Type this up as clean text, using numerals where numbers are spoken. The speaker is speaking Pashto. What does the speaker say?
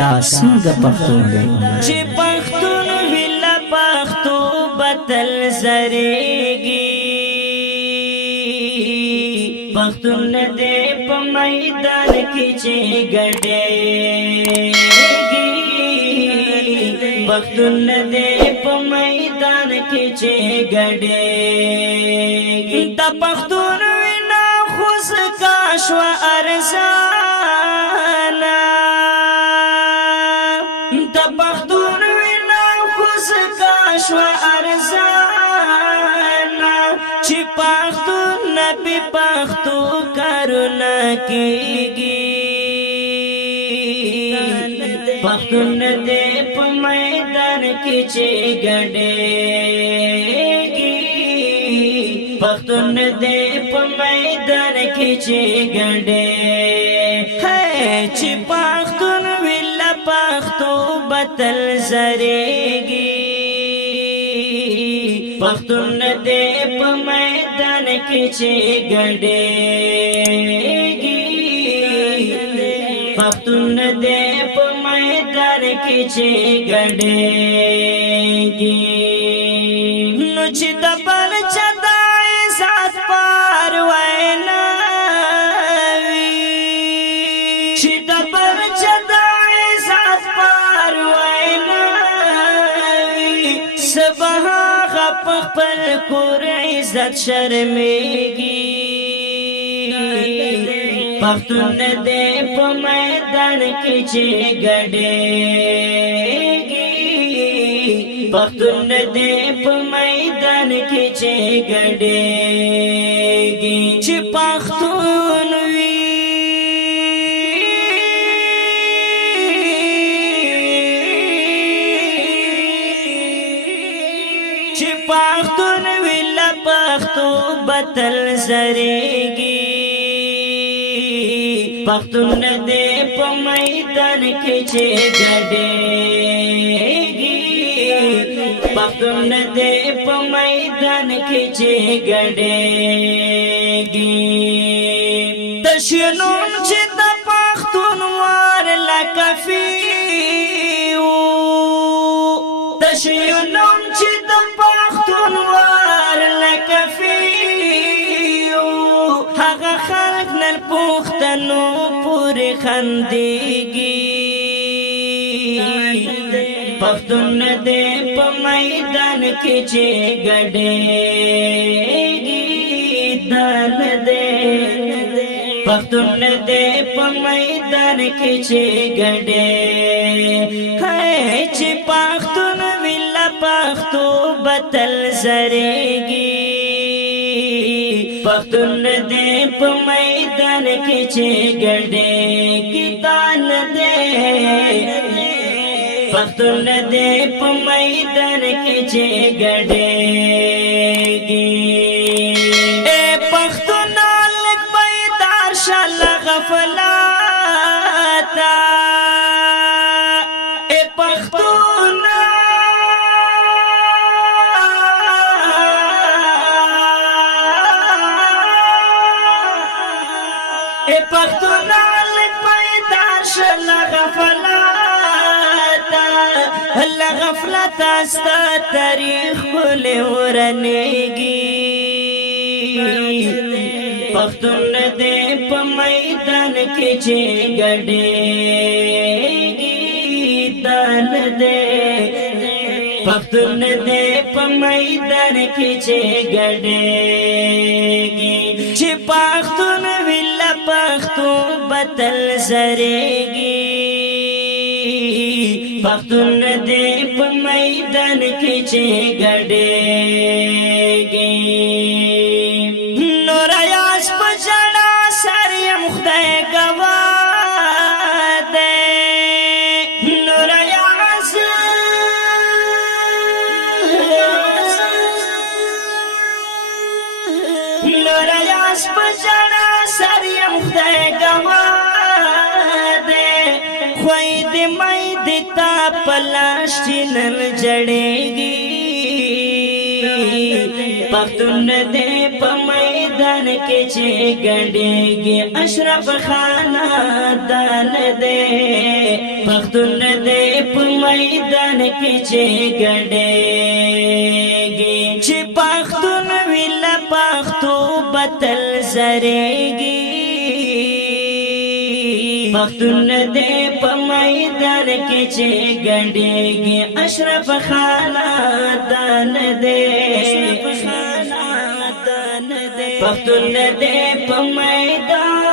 دا څنګه پښتون دی چې پښتون ویلا پښتو بدل زریږي پښتون دې په میدان کې چې ګډېږي پښتون دې په میدان کې چې ګډېږي دا پښتون وینا خوش کاش و ارزانا دا پښتون وینا خوش کاش و ارزانا چې پښتون نبی پښتو کارونه کېږي پښتون دې په میدان کې چې ګډېږي پښتون دې په میدان کې چې ګډېږي چې پښتون ویلا پښتو بدل زریږي پښتون دې په میدان کې چې ګډېږي پښتون دې په میدان کې چې ګډېږي نو چې د بل چا د عزت پار وینا وي چې د بل چا د عزت پار وینا وي سبا خپل کور عزت شرمېږي پښتون دې په میدان کې چې ګډېږي پښتون دې په میدان کې چې ګډېږي چې پښتون وي چې پښتون ویلا پښتو بدل زریږي پښتون دې په میدان کې چې ګډېږي پښتون دې په میدان کې چې ګډېږي تشنون چې د پښتون وار لکفي تشنون چې د پښتون وار لکفي هغه خلک نن پښتنو پورې خندېږي پښتون دې په میدان کې چې ګډېږي دان دې پښتون دې په میدان کې چې ګډېږي چې پښتون ویلا پښتو بدل زریږي پښتون دې په میدان کې چې ګډېږي دان دې پښتون دې په میدان کې چې ګډېږي اے پښتون لک بیدار شل غفلاتا اے پښتون اے پښتون لک بیدار شل غفلاتا غفلت استا تاریخ کله ورنېږي پښتون دې په میدان کې چې ګډېږي دان دې پښتون دې په میدان کې چې ګډېږي چې پښتون ویلا پښتو بدل زریږي پښتون دې په میدان کې چې ګډېږي نور یاس په جړا سر یم خدای ګواه دی نور یاس په جړا سر یم خدای ګواه دی خوای دې مې دتا پلاش چنل جړېږي پښتون دې په میدان کې چې ګډېږي اشرف خان دان دې پختون دې په میدان کې چې ګډېږي چې پختون ویل پختو بتل زرېږي پختون دې په میدان کې چې ګډېږي اشرف خاندان دې پختون دې په میدان